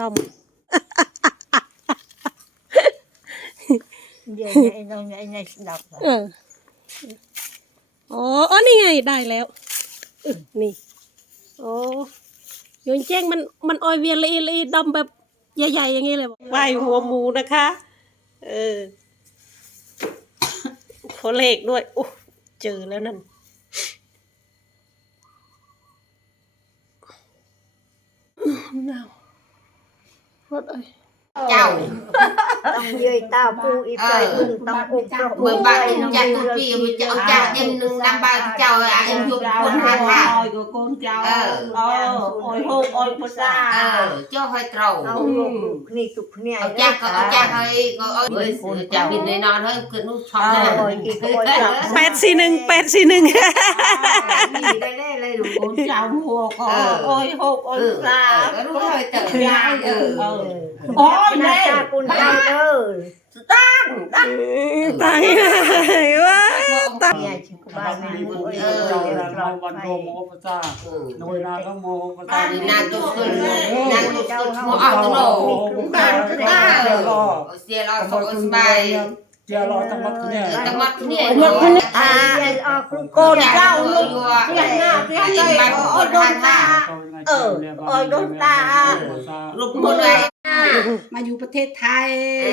ดอม Giờ nhảy nó nhảy nhảy đọc เอออ๋ออ๋อนี่ไงได้แล้วอึนี่โอ้โยนแจ้งมันมันออยเวียนละเอียดละเอียดดำแบบใหญ่ๆอย่างนี้เลยไหวหัวหมูนะคะ เออขอเลขด้วยโอ้เจอแล้วนั่นหนาว รถเอ้ยเจ้า Tông dơi tao pu y phải bưng tông ôm cho เมื่อบ้านจักทุกปีมั คนหาทาง ôi của con cháu Ờ. ờ ôi hôn ôi bữa เอ xa อเจ้าให้เตรา Tao luộc nị tục nị เอาจากก็เอาจากให้ก็เอาเอ้ยจะบินในนอนให้ขึ้นนู่นช่องเลย Rồi kì có ôi chọc แปดสี่หนึ่งแปดสี่หนึ่ง Nị đây đây đây đủ con cháu mua có Ờ. ôi hôn เอ ôi อ xa ก็รู้ให้เตะยายเออ ờ Ôi nè cha con tao ơ ตายว่า Nhà chỉ có ba bạn mẹ đi ôi con đi Ờ. cháu là nó bạn Phải. đồ mua bữa xa เออ nồi nào có mua bữa xa นางตุสุนนาตุสุนหัวเอาตัวโหนบ้านก็ได้เสียเราสองสบาย chia lo tăng mất cái เออ này ตะมัดเนี่ย À dây o con คน con เจ้าลูกเรียนหน้าเรียนใจโอ้โดนตา ờ ôi đốt ta ลูกหมดเลยมาอยู่ประเทศไทยเอ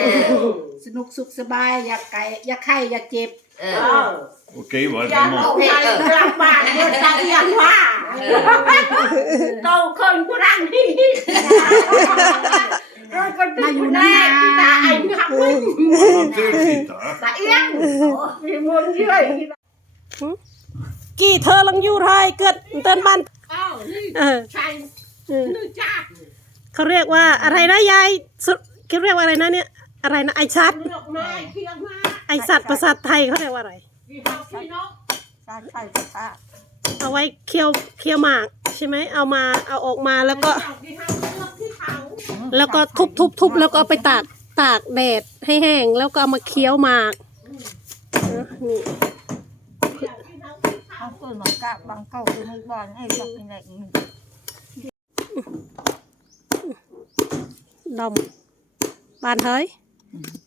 อสนุกสุขสบาย อยากไก่อยากไข้อยากเจ็บ เออ Okej, vad är Dạ, det โอ man... เคเออกลับบ้านเมื่อเช้ายังว่าเออโตคนกูรังที่มาอยู่นานตาไอ้ขับมึง Trevligt titta. ตาเอี้ยงมีมนต์เยอะกี่เธอลังอยู่ไทยเกิดเตือนบ้านอ้าวนี่เออใช่เออนี่จ้าเขาเรียกว่าอะไรนะยายสุเขาเรียกว่าอะไรนะเนี่ย อะไรนะไอชัด เลือกมาเคียงมา ไอสัตว์ภาษาไทยเขาเรียกว่าอะไรพี่เฮาพี่น้อง Ta chạy cho ta เอาไว้เคี่ยวเคี่ยวหมากใช่ไหมเอามาเอาออกมาแล้วก็พี่เฮาเลือกที่เขาแล้วก็ทุบทุบทุบแล้วก็เอาไปตากตากแดดให้แห้งแล้วก็เอามาเคี้ยวหมากเออนี่ Không tôi mà cạ bằng câu tôi mới bòn hay cho cái này ดอมบานเฮ้ย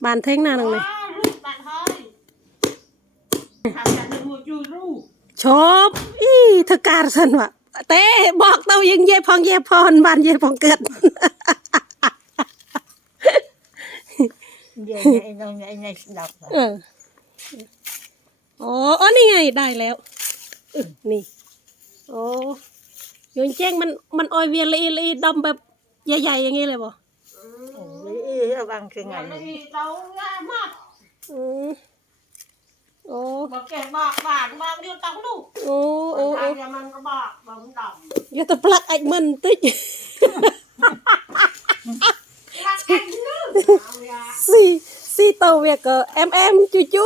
บานเท่งหน้าหนึ่งเลยลูกบ้านเฮ้ย ทำจากหนึ่งหัวจูรูกชบอีเธอการสันวะเต้บอกเต้ายิงเย่พองเย่พรบานเย่พองเกิด Giờ nhảy nó nhảy nhảy đọc เอออ๋ออ๋อนี่ไงได้แล้วอึนี่โอ้โยนแจ้งมันมันออยเวียนละเอียดละเอียดดำแบบใหญ่ๆอย่างนี้เลยบ่ bằng cái วัน ngày นี้เราง่ายมากอืมโอ้บอกแกบอกบ้านบอกเดียวต้องลูกโอ้โอ้ไอ้โอ้ยามันก็บอกบอกมันดำอย่าตะปลัก បើគេបកបានបកយកតោះនោះអូអូអូយ៉ាមិនក៏បកបើមិនដំយកទៅផ្លាក់អាចមិនបន្តិចស៊ីស៊ីទៅវាក៏អែមអែមជូជូ